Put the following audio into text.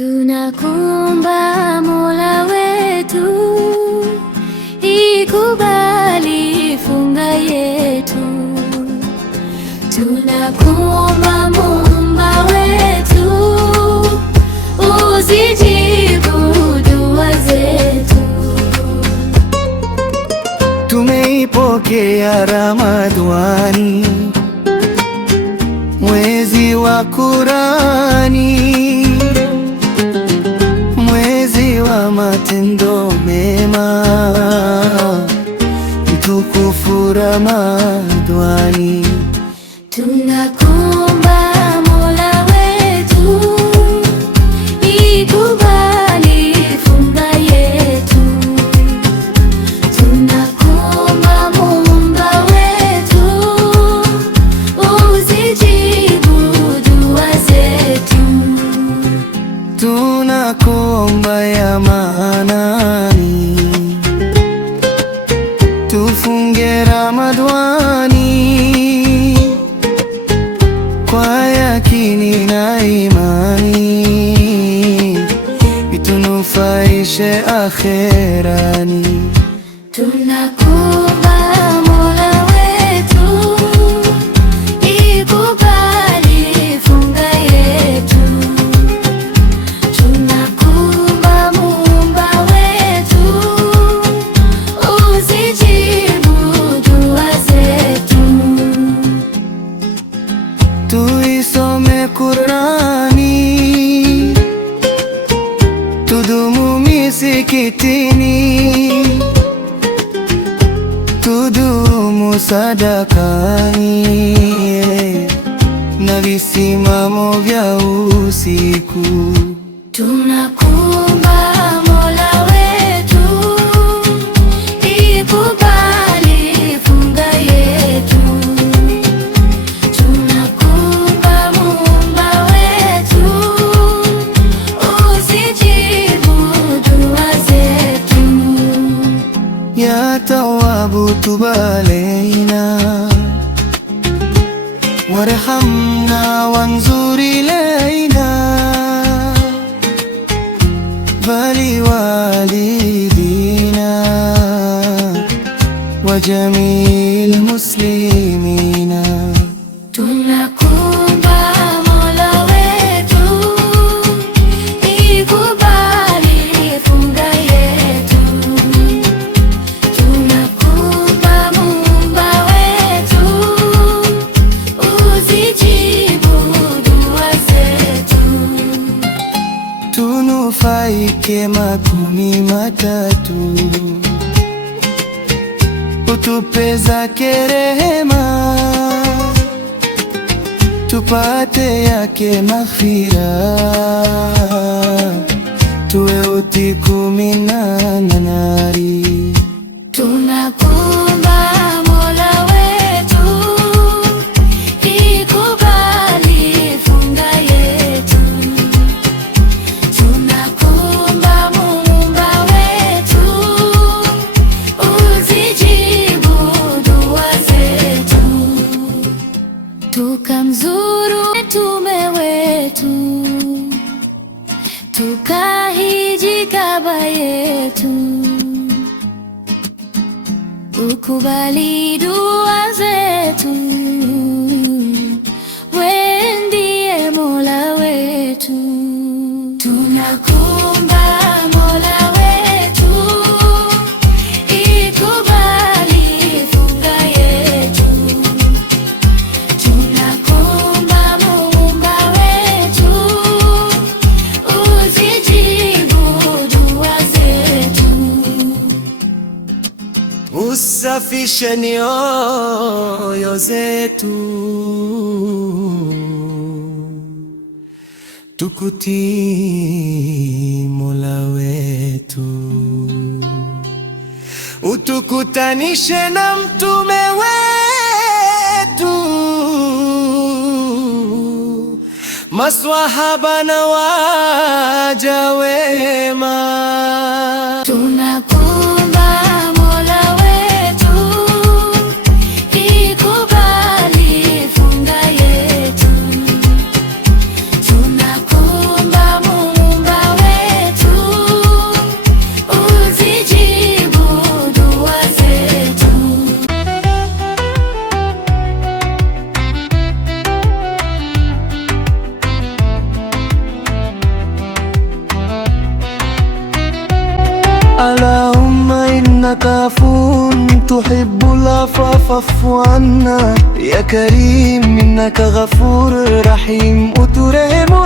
Tunakuomba Mola wetu, ikubali funga yetu. Tunakuomba Muumba wetu, uzijibu dua zetu. Tumeipokea Ramadhani, mwezi wa Qur'ani, mwezi wa matendo mema, mtukufu Ramadhani. Tunakuomba Mola wetu, ikubali funga yetu. Tunakuomba Muumba wetu, uzijibu dua zetu. Tunakuomba ya Manani, tufunge Ramadhani kwa yakini na imani, itunufaishe akhirani. Tunakuomba Mola wetu, ikubali funga yetu. Tunakuomba Muumba wetu, uzijibu dua zetu. Tuisome Qur'ani, tudumu misikitini, tudumu sadakani na visimamo vya usiku. Tunakuomba Mola wetu, ikubali funga yetu. Tunakuomba Muumba wetu, uzijibu dua zetu. Ya Tawwabu tub alaina warhamna wanzur ilaina waliwalidina wa jamil muslimina. Tunakuomba Mola wetu, ikubali funga yetu. Tunakuomba Muumba wetu, uzijibu dua zetu. Tunufaike makumi matatu, utupe zake rehema, tupate yake maghfira, tuwe utiku minan nari. Tunakuomba Mola wetu, ikubali funga yetu. Tunakuomba Muumba wetu, uzijibu dua zetu. Tukamzuru Mtume wetu, tukahiji Kaaba yetu, ukubali dua zetu. Wewe ndiye Mola wetu. Tunakuomba Mola wetu, ikubali funga yetu. Tunakuomba Muumba wetu, uzijibu dua zetu. Usafishe nyoyo zetu, tukutii Mola wetu, utukutanishe na Mtume wetu, maswahaba na waja wema. Tunakuomba Mola wetu, ikubali funga yetu. Tunakuomba Muumba فاعف عنا يا كريم، إنك غفور رحيم، uturehemu